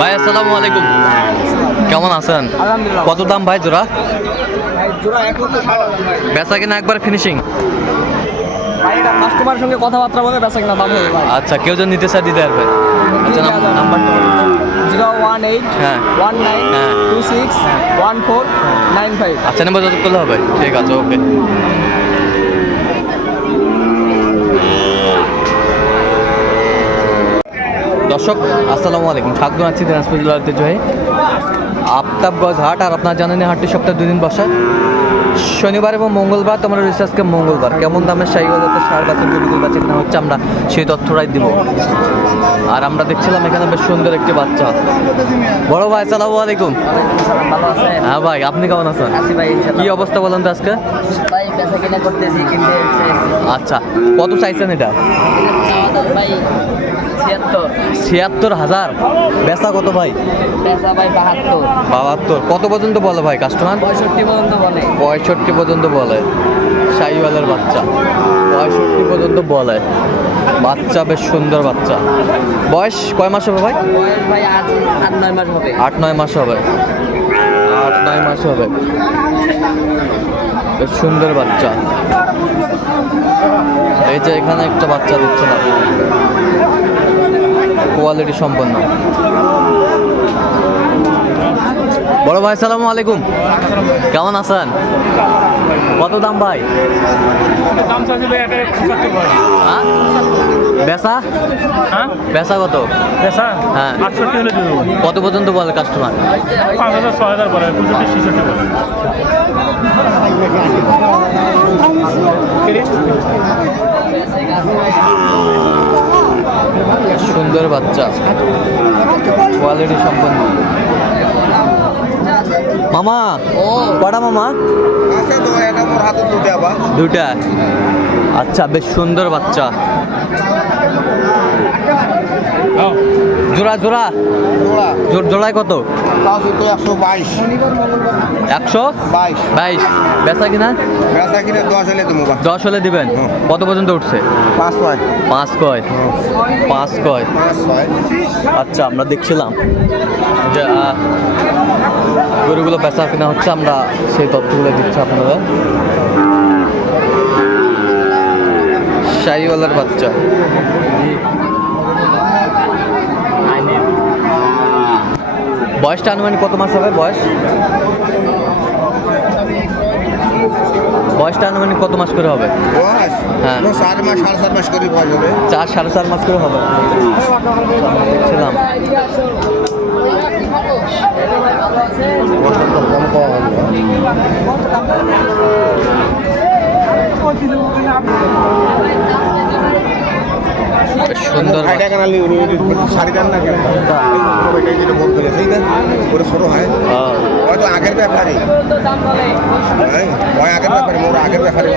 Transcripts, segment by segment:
ভাই আসসালামু আলাইকুম। কেমন আছেন? কত দাম ভাই জোড়া? বেচা কিনা একবার ফিনিশিং কাস্টমারের সঙ্গে কথাবার্তা বলে বেচা কিনা দাম হবে আচ্ছা কেউ যদি নিতে চায় দিতে পারবে। আচ্ছা নাম- নাম্বারটা জিরো ওয়ান এইট হ্যাঁ। ওয়ান নাইন হ্যাঁ। Two six one four nine five. আচ্ছা নাম্বার যোগাযোগ করলে হবে। ঠিক আছে ওকে। দর্শক আসসালামু আলাইকুম। স্বাগত আছি দিনাজপুর জেলার ঐতিহ্যবাহী আফতাবগঞ্জ হাট। আর আপনার জানেন হাটটি সপ্তাহে দুই দিন বসে। শনিবার এবং মঙ্গলবার তোমরা রিসার্চকে মঙ্গলবার। কেমন হলে তো সার বাচ্চা গরুগুলো বাচ্চা কিনা হচ্ছে আমরা সেই তথ্যটাই দিব। আর আমরা দেখছিলাম এখানে বেশ সুন্দর একটি বাচ্চা। বড় ভাই আসসালামু আলাইকুম। হ্যাঁ ভাই আপনি কেমন আছেন? কি অবস্থা বলেন তো আজকে? আচ্ছা কত চাইছেন এটা? ছিয়াত্তর। হাজার। বেচা কত ভাই? বেচা ভাই বাহাত্তর। বাহাত্তর। কত পর্যন্ত বলে ভাই কাস্টমার পঁয়ষট্টি পর্যন্ত বলে। পঁয়ষট্টি পর্যন্ত বলে। শাহিওয়ালের বাচ্চা। পঁয়ষট্টি পর্যন্ত বলে। বাচ্চা বেশ সুন্দর বাচ্চা। বয়স কয় মাস হবে ভাই? বয়স ভাই আট নয় মাস হবে। আট নয় মাস হবে। আট নয় মাস হবে। সুন্দর বাচ্চা। এই যে এখানে একটা বাচ্চা দিচ্ছে না কোয়ালিটি সম্পন্ন। বড় ভাই সালামু আলাইকুম। কেমন আছেন? কত দাম ভাই? ভাই হ্যাঁ? বেচা? হ্যাঁ? কত? হ্যাঁ। কত পর্যন্ত বলে কাস্টমার পাঁচ হাজার ছয় হাজার পরে সুন্দর বাচ্চা। কোয়ালিটি সম্পন্ন। মামা ও। কটা মামা? আছে তো এটা মোর হাতে দুটো আচ্ছা বেশ সুন্দর বাচ্চা। জোড়া জোড়া। জোড়া। জোর জোড়ায় কত? একশো বাইশ। একশো? বাইশ। বাইশ। বেচা কিনা? বেচা কিনে দশ হলে দশ হলে দিবেন? কত পর্যন্ত উঠছে? পাঁচ ছয়। পাঁচ কয়। পাঁচ কয়। আচ্ছা আমরা দেখছিলাম যে গরুগুলো বেচা কিনা হচ্ছে আমরা সেই তথ্যগুলো দিচ্ছি আপনারা শাহিওয়ালার বাচ্চা। বয়সটা আনুমানিক কত মাস হবে? বয়স? বয়সটা আনুমানিক কত মাস করে হবে? হ্যাঁ। চার মাস সাড়ে চার মাস করে বয়স হবে। চার সাড়ে চার মাস করে হবে। দেখছিলাম বছরটা কম পাওয়া হবে বেশ সুন্দর ছোটো হয়। হ্যাঁ। হয়তো আগের ব্যাপারে হ্যাঁ, আগের ব্যাপারে মোর আগের ব্যাপারে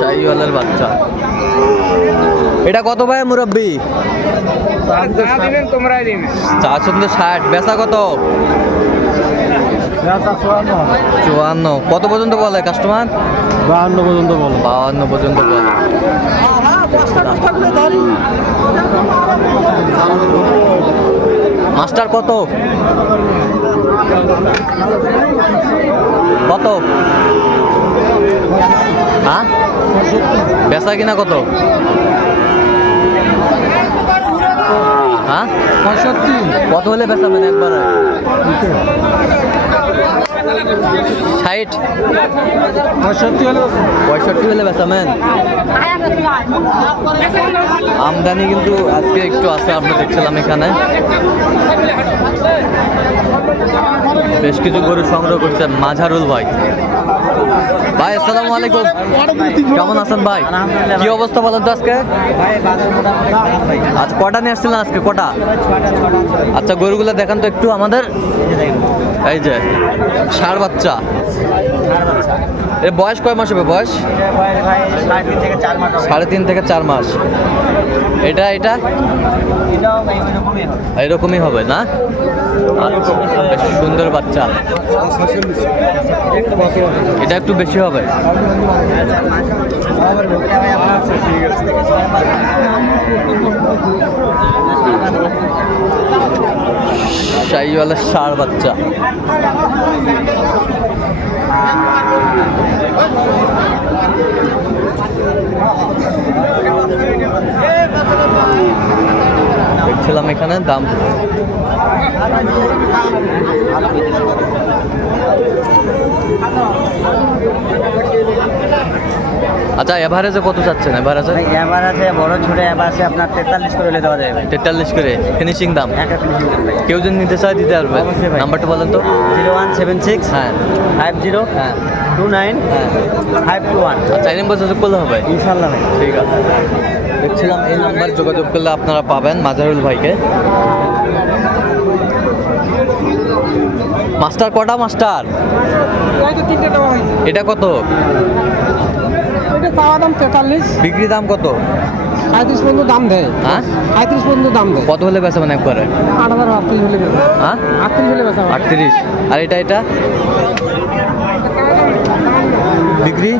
শাহিওয়ালার বাচ্চা। এটা কত ভাই মুরব্বী? চারশো কিন্তু ষাট বেচা কত? চুয়ান্ন। কত পর্যন্ত বলে কাস্টমার বাহান্ন পর্যন্ত বলো। বাউান্ন পর্যন্ত বলে। মাস্টার কত? কত? হ্যাঁ? বেচা কিনা কত? হ্যাঁ? পঁয়ষট্টি। কত হলে বেচাবেন একবার? ষাট। পঁয়ষট্টি হলে পঁয়ষট্টি হলে বেচাবেন আমদানি কিন্তু আজকে একটু আছে আমরা দেখছিলাম এখানে। বেশ কিছু গরু সংগ্রহ করছে মাঝারুল ভাই। ভাই, আসসালামু আলাইকুম। কেমন আছেন ভাই? কি অবস্থা বলেন তো আজকে? আজ কটা নিয়ে আসছিলেন আজকে? কটা? আচ্ছা গরুগুলো দেখান তো একটু আমাদের। এই যে, ষাঁড় বাচ্চা। এর বয়স কয় মাস হবে বয়স? সাড়ে তিন থেকে চার মাস। এটা এটা? এরকমই হবে না? আচ্ছা সুন্দর বাচ্চা। এটা একটু বেশি হবে। ষাঁড় বাচ্চা। দেখছিলাম এখানে দাম। আচ্ছা এভারেজে কত চাচ্ছেন এভারেজে আছে বড় ছোট আছে আপনার তেতাল্লিশ করে দেওয়া যাবে তেতাল্লিশ করে? ফিনিশিং দাম? একটা ফিনিশিং কেউ যদি নিতে চায় দিতে পারবে। নাম্বারটা বলেন তো। জিরো ওয়ান সেভেন সিক্স হ্যাঁ। ফাইভ জিরো হ্যাঁ। টু নাইন হ্যাঁ। Five two one. আচ্ছা চার নম্বর যোগাযোগ করলে হবে? ইনশাল্লাহ ঠিক আছে। দেখছিলাম এই নাম্বার যোগাযোগ করলে আপনারা পাবেন মাজারুল ভাইকে। মাস্টার কটা মাস্টার? এটা কত? দাম তেতাল্লিশ। বিক্রি দাম কত? সাঁত্রিশ পর্যন্ত দাম দেয়। হ্যাঁ? সাঁত্রিশ পর্যন্ত দাম দেয়। কত হলে বেচা মানে একবারে? আট হাজার আটত্রিশ হলে হ্যাঁ। আটত্রিশ হলে বেচা আটত্রিশ। আর এটা এটা? বিক্রি?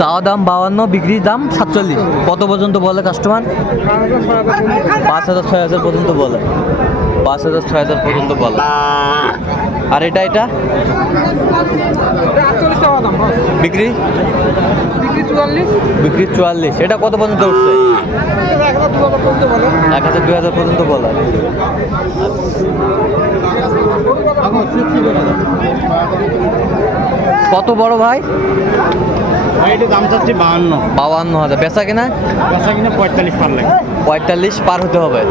চাওয়া দাম বাউান্ন বিক্রি দাম সাতচল্লিশ। কত পর্যন্ত বলে কাস্টমার? পাঁচ হাজার ছয় হাজার পর্যন্ত বলে। পাঁচ হাজার, ছয় হাজার পর্যন্ত বলা। আর এটা এটা? বিক্রি? বিক্রি চুয়াল্লিশ। এটা কত পর্যন্ত উঠছে? এক হাজার দু হাজার পর্যন্ত বলে এক হাজার দুই হাজার পর্যন্ত বলে কত বড় ভাই? এটা দাম চাচ্ছি বাহান্ন। হাজার। বেচা কিনা? বেচা কিনা পঁয়তাল্লিশ পার লাগে। পঁয়তাল্লিশ পার হতে হবে।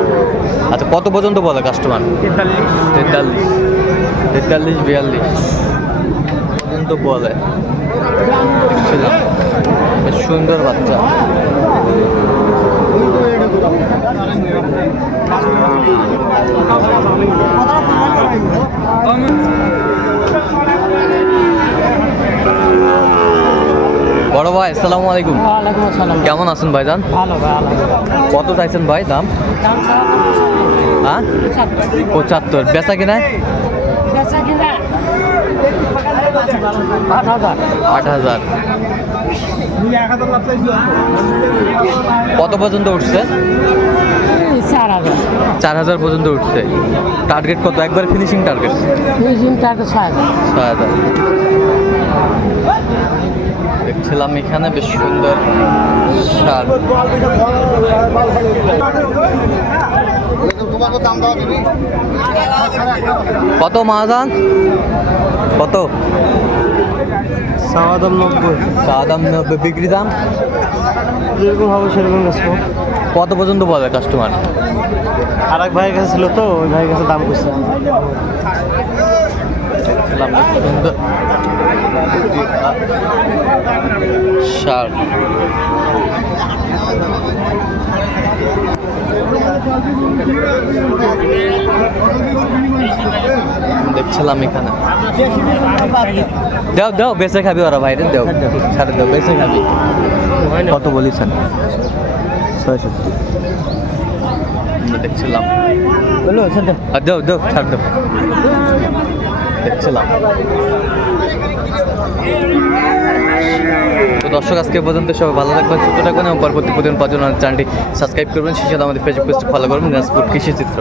আচ্ছা কত পর্যন্ত বলে কাস্টমার তেতাল্লিশ। তেতাল্লিশ। তেতাল্লিশ বিয়াল্লিশ। পর্যন্ত বলে। দেখছিলাম। বেশ সুন্দর বাচ্চা। বড় ভাই আসসালামু আলাইকুম ওয়ালাইকুম আসসালাম। কেমন আছেন ভাইজান? ভালো কত চাইছেন ভাই দাম? হ্যাঁ? পঁচাত্তর। বেচা কিনা? বেচা কিনা? আট হাজার। কত পর্যন্ত উঠছে? চার হাজার। পর্যন্ত উঠছে। টার্গেট কত? একবার ফিনিশিং টার্গেট ফিনিশিং টাকা ছয় হাজার। ছয় হাজার। দেখছিলাম এখানে বেশ সুন্দর কত মাহাজান? কত? চাওয়া দাম নব্বই। চা দাম নব্বই। বিক্রি দাম? যেরকম হবে সেরকম বেচবো কত পর্যন্ত বলে কাস্টমার আর এক ভাইয়ের কাছে ছিল তো ওই ভাইয়ের কাছে দাম করছে। সুন্দর। সার দেখছিলাম এখানে। দাও দাও বেঁচে খাবি ওরা বাইরে দাও। ছাড়ে দাও বেঁচে খাবি। কত বলিছেন? আমরা দেখছিলাম। দাও দাও ছাড় দাও। দেখছিলাম। তো দর্শক, আজকে পর্যন্ত সবাই ভালো থাকবেন, সুস্থ থাকবেন এবং পরবর্তী প্রতিদিন পাঁচজন চ্যানেলটি সাবস্ক্রাইব করবেন। সেই সাথে আমাদের ফেসবুক পেজটি ফলো করবেন, দিনাজপুর কৃষি চিত্র।